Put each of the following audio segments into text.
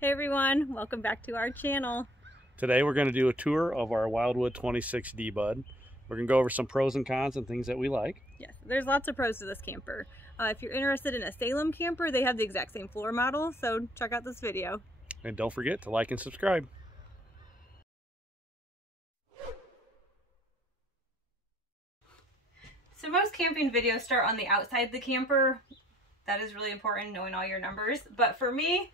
Hey everyone, welcome back to our channel. Today we're going to do a tour of our Wildwood 26D Bud. We're going to go over some pros and cons and things that we like. Yes, there's lots of pros to this camper. If you're interested in a Salem camper, they have the exact same floor model, so check out this video. And don't forget to like and subscribe. So most camping videos start on the outside of the camper. That is really important, knowing all your numbers. But for me,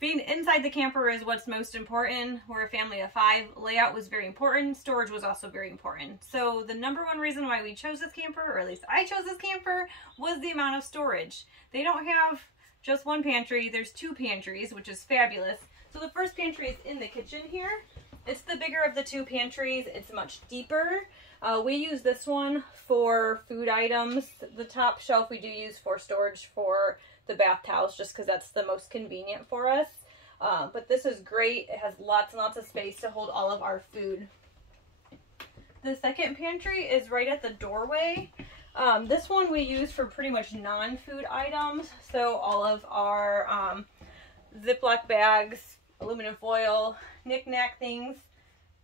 being inside the camper is what's most important. We're a family of 5. Layout was very important. Storage was also very important. So the number one reason why we chose this camper, or at least I chose this camper, was the amount of storage. They don't have just one pantry. There's 2 pantries, which is fabulous. So the first pantry is in the kitchen here. It's the bigger of the 2 pantries. It's much deeper. We use this one for food items. The top shelf we do use for storage for the bath towels, just because that's the most convenient for us. But this is great. It has lots and lots of space to hold all of our food. The second pantry is right at the doorway. This one we use for pretty much non-food items. So all of our Ziploc bags, aluminum foil, knick-knack things.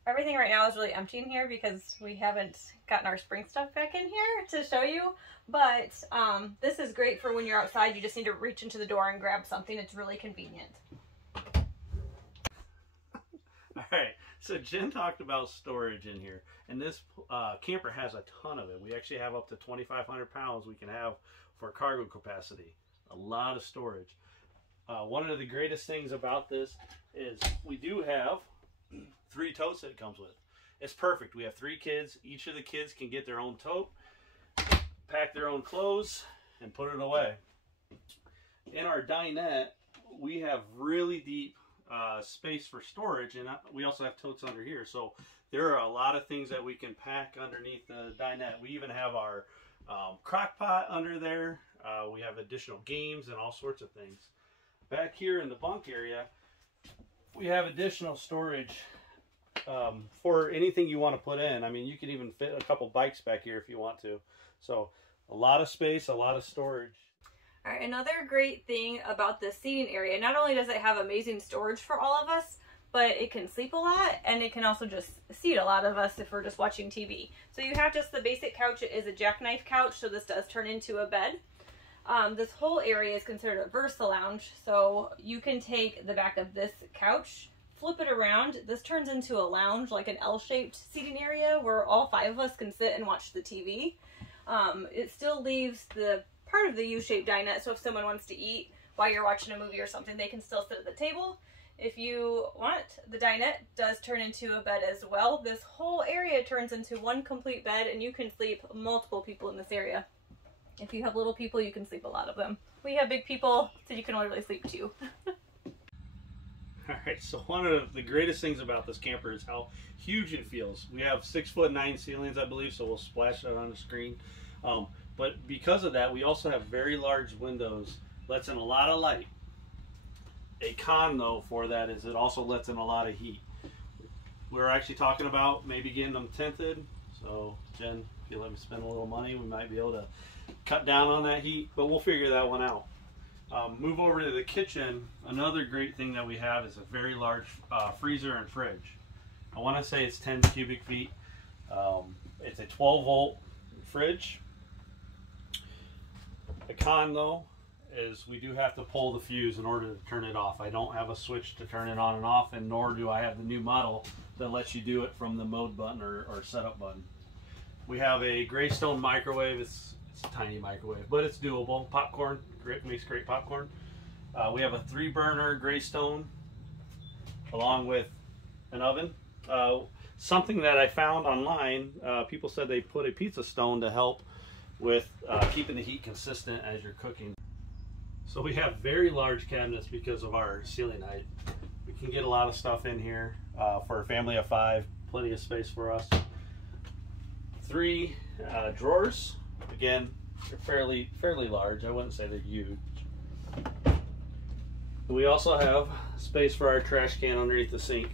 Everything right now is really empty in here because we haven't gotten our spring stuff back in here to show you. But this is great for when you're outside. You just need to reach into the door and grab something. It's really convenient. All right, so Jen talked about storage in here, and this camper has a ton of it. We actually have up to 2,500 pounds we can have for cargo capacity. A lot of storage. One of the greatest things about this is we do have 3 totes that it comes with. It's perfect. We have 3 kids. Each of the kids can get their own tote, pack their own clothes, and put it away. In our dinette, we have really deep space for storage, and we also have totes under here. So there are a lot of things that we can pack underneath the dinette. We even have our crock pot under there. We have additional games and all sorts of things. Back here in the bunk area, we have additional storage for anything you want to put in. I mean, you could even fit a couple bikes back here if you want to. So a lot of space, a lot of storage. All right, another great thing about this seating area, not only does it have amazing storage for all of us, but it can sleep a lot, and it can also just seat a lot of us if we're just watching TV. So you have just the basic couch. It is a jackknife couch, so this does turn into a bed. This whole area is considered a Versa lounge, so you can take the back of this couch, flip it around. This turns into a lounge, like an L-shaped seating area where all 5 of us can sit and watch the TV. It still leaves the part of the U-shaped dinette, so if someone wants to eat while you're watching a movie or something, they can still sit at the table. If you want, the dinette does turn into a bed as well. This whole area turns into one complete bed, and you can sleep multiple people in this area. If you have little people, you can sleep a lot of them. We have big people, so you can literally sleep 2. All right, so one of the greatest things about this camper is how huge it feels. We have 6'9" ceilings, I believe, so we'll splash that on the screen. But because of that, we also have very large windows, lets in a lot of light. A con, though, for that is it also lets in a lot of heat. We're actually talking about maybe getting them tinted. So, Jen, if you let me spend a little money, we might be able to cut down on that heat, but we'll figure that one out. Move over to the kitchen. Another great thing that we have is a very large freezer and fridge. I want to say it's 10 cubic feet. It's a 12-volt fridge. The con, though, is we do have to pull the fuse in order to turn it off. I don't have a switch to turn it on and off, and nor do I have the new model that lets you do it from the mode button or setup button. We have a Greystone microwave. It's a tiny microwave, but it's doable. Popcorn, makes great popcorn. We have a 3-burner Greystone along with an oven. Something that I found online, people said they put a pizza stone to help with keeping the heat consistent as you're cooking. So we have very large cabinets because of our ceiling height. We can get a lot of stuff in here for a family of 5, plenty of space for us. 3 drawers. Again, they're fairly large. I wouldn't say they're huge. We also have space for our trash can underneath the sink.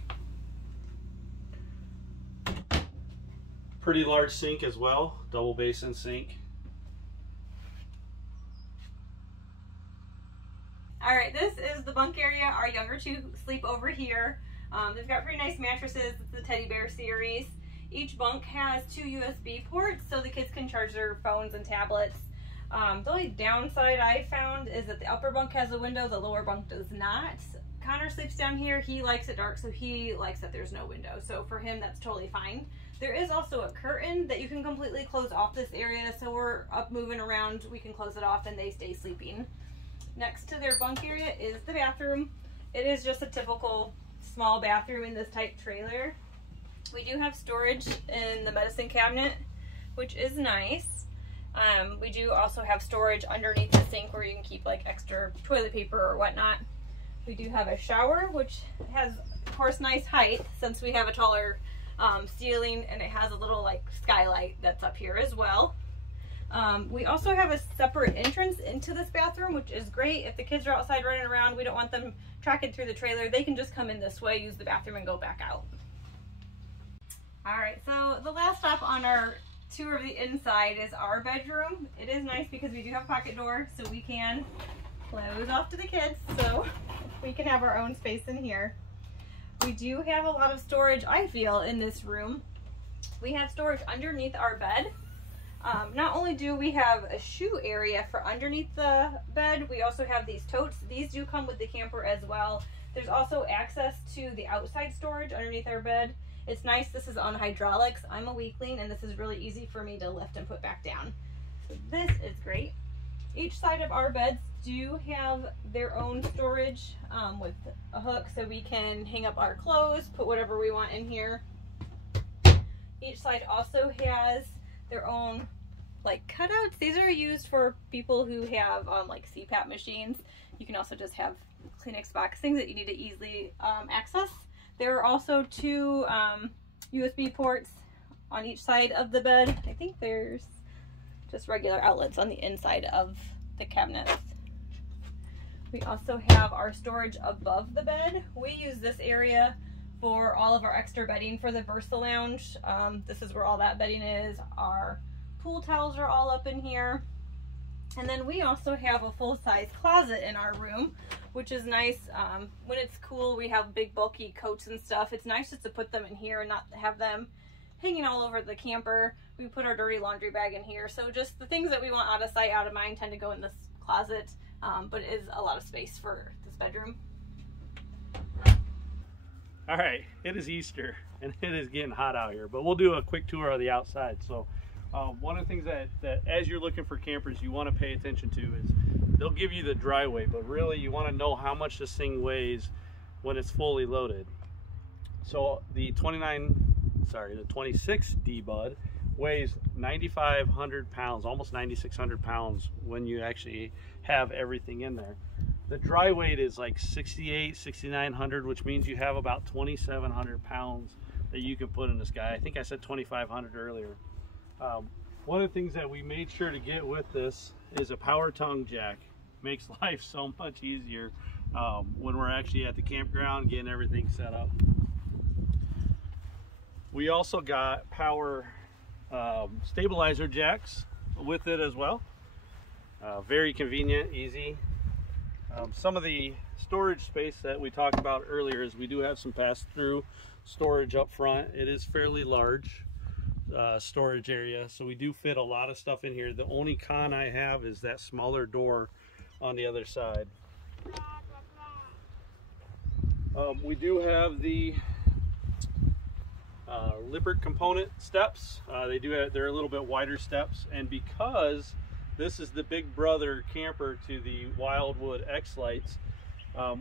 Pretty large sink as well, double basin sink. All All right, this is the bunk area. Our younger two sleep over here. They've got pretty nice mattresses. It's the Teddy Bear series. Each bunk has 2 USB ports so the kids can charge their phones and tablets. The only downside I found is that the upper bunk has a window, the lower bunk does not. Connor sleeps down here. He likes it dark, so he likes that there's no window. So for him, that's totally fine. There is also a curtain that you can completely close off this area, so we're up moving around, we can close it off and they stay sleeping. Next to their bunk area is the bathroom. It is just a typical small bathroom in this type trailer. We do have storage in the medicine cabinet, which is nice. We do also have storage underneath the sink where you can keep like extra toilet paper or whatnot. We do have a shower, which has, of course, nice height since we have a taller ceiling, and it has a little like skylight that's up here as well. We also have a separate entrance into this bathroom, which is great. If the kids are outside running around, we don't want them tracking through the trailer. They can just come in this way, use the bathroom, and go back out. All right, so the last stop on our tour of the inside is our bedroom. It is nice because we do have a pocket door, so we can close off to the kids, so we can have our own space in here. We do have a lot of storage, I feel, in this room. We have storage underneath our bed. Not only do we have a shoe area for underneath the bed, we also have these totes. These do come with the camper as well. There's also access to the outside storage underneath our bed. It's nice, this is on hydraulics. I'm a weakling and this is really easy for me to lift and put back down. So this is great. Each side of our beds do have their own storage with a hook so we can hang up our clothes, put whatever we want in here. Each side also has their own like cutouts. These are used for people who have like CPAP machines. You can also just have Kleenex box things that you need to easily access. There are also 2 USB ports on each side of the bed. I think there's just regular outlets on the inside of the cabinets. We also have our storage above the bed. We use this area for all of our extra bedding for the Versa Lounge. This is where all that bedding is. Our pool towels are all up in here. And then we also have a full-size closet in our room, which is nice. When it's cool, we have big bulky coats and stuff. It's nice just to put them in here and not have them hanging all over the camper. We put our dirty laundry bag in here. So just the things that we want out of sight, out of mind tend to go in this closet, but it is a lot of space for this bedroom. All right, it is Easter and it is getting hot out here, but we'll do a quick tour of the outside. So one of the things that as you're looking for campers you want to pay attention to is they'll give you the dry weight, but really you want to know how much this thing weighs when it's fully loaded. So the 26 D-Bud weighs 9,500 pounds, almost 9,600 pounds when you actually have everything in there. The dry weight is like 6,900, which means you have about 2,700 pounds that you can put in this guy. I think I said 2,500 earlier. One of the things that we made sure to get with this is a power tongue jack. Makes life so much easier when we're actually at the campground getting everything set up. We also got power stabilizer jacks with it as well. Very convenient, easy. Some of the storage space that we talked about earlier is we do have some pass-through storage up front. It is fairly large storage area, so we do fit a lot of stuff in here. The only con I have is that smaller door on the other side. We do have the Lippert component steps. They're a little bit wider steps, and because this is the big brother camper to the Wildwood X-Lights,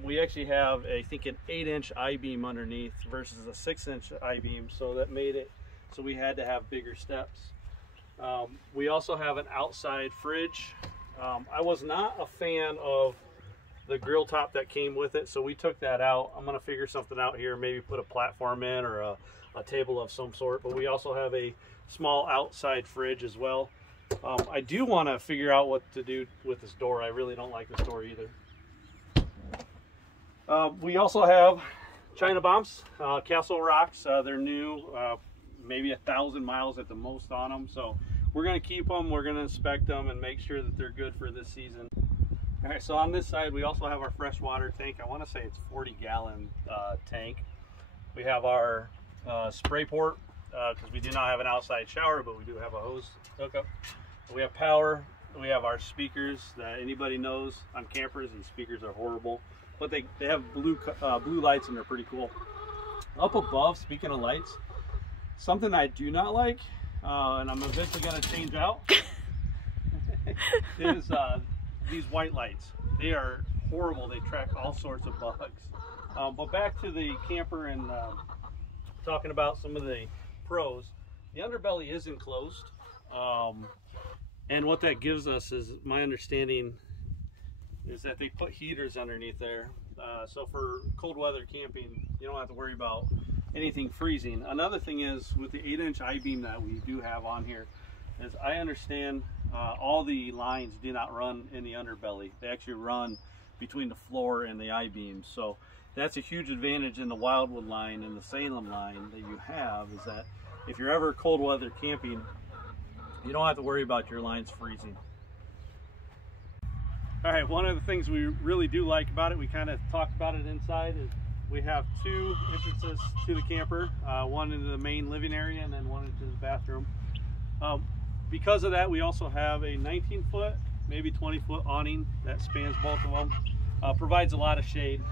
we actually have, I think, an 8-inch I-beam underneath versus a 6-inch I-beam, so that made it so we had to have bigger steps. We also have an outside fridge. I was not a fan of the grill top that came with it, so we took that out. I'm going to figure something out here, maybe put a platform in or a table of some sort, but we also have a small outside fridge as well. I do want to figure out what to do with this door. I really don't like this door either. We also have China bombs, Castle Rocks. They're new, maybe 1,000 miles at the most on them. So we're going to keep them, we're going to inspect them and make sure that they're good for this season. All right, so on this side, we also have our freshwater tank. I want to say it's 40-gallon tank. We have our spray port, because we do not have an outside shower, but we do have a hose hookup. We have power. We have our speakers that anybody knows on campers, these speakers are horrible, but they have blue lights and they're pretty cool. Up above, speaking of lights, something I do not like, and I'm eventually going to change out, is these white lights. They are horrible. They track all sorts of bugs. But back to the camper and talking about some of the pros, the underbelly is enclosed. And what that gives us is, my understanding is that they put heaters underneath there. So for cold weather camping, you don't have to worry about anything freezing. Another thing is, with the 8-inch I-beam that we do have on here, is I understand all the lines do not run in the underbelly. They actually run between the floor and the I-beam. So that's a huge advantage in the Wildwood line and the Salem line that you have, is that if you're ever cold weather camping, you don't have to worry about your lines freezing. All right, one of the things we really do like about it, we kind of talked about it inside, is we have 2 entrances to the camper, one into the main living area and then one into the bathroom. Because of that, we also have a 19-foot, maybe 20-foot awning that spans both of them. Provides a lot of shade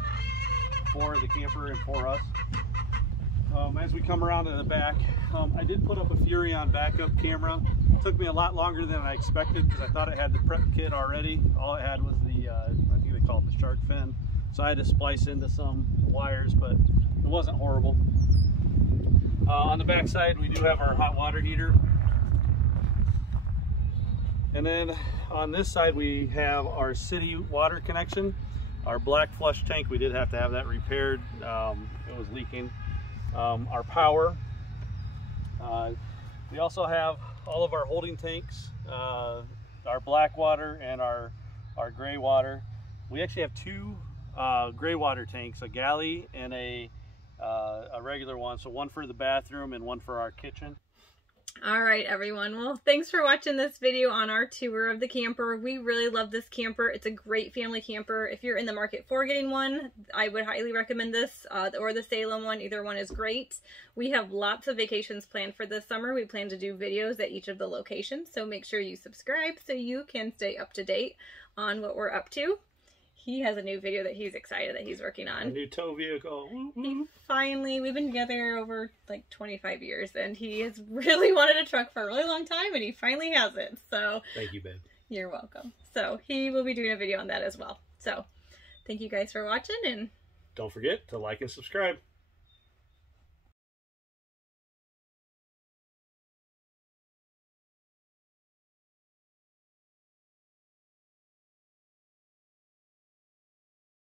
for the camper and for us. As we come around to the back, I did put up a Furrion backup camera. It took me a lot longer than I expected because I thought it had the prep kit already. All it had was the, I think they call it the shark fin. So I had to splice into some wires, but it wasn't horrible. On the back side, we do have our hot water heater. And then on this side, we have our city water connection. Our black flush tank, we did have to have that repaired. It was leaking. Our power. We also have all of our holding tanks, our black water and our gray water. We actually have 2 gray water tanks, a galley and a regular one. So one for the bathroom and one for our kitchen. All right, everyone. Well, thanks for watching this video on our tour of the camper. We really love this camper. It's a great family camper. If you're in the market for getting one, I would highly recommend this or the Salem one. Either one is great. We have lots of vacations planned for this summer. We plan to do videos at each of the locations, so make sure you subscribe so you can stay up to date on what we're up to. He has a new video that he's excited that he's working on. A new tow vehicle. He finally, we've been together over like 25 years, and he has really wanted a truck for a really long time, and he finally has it. So thank you, babe. You're welcome. So he will be doing a video on that as well. So thank you guys for watching, and don't forget to like and subscribe.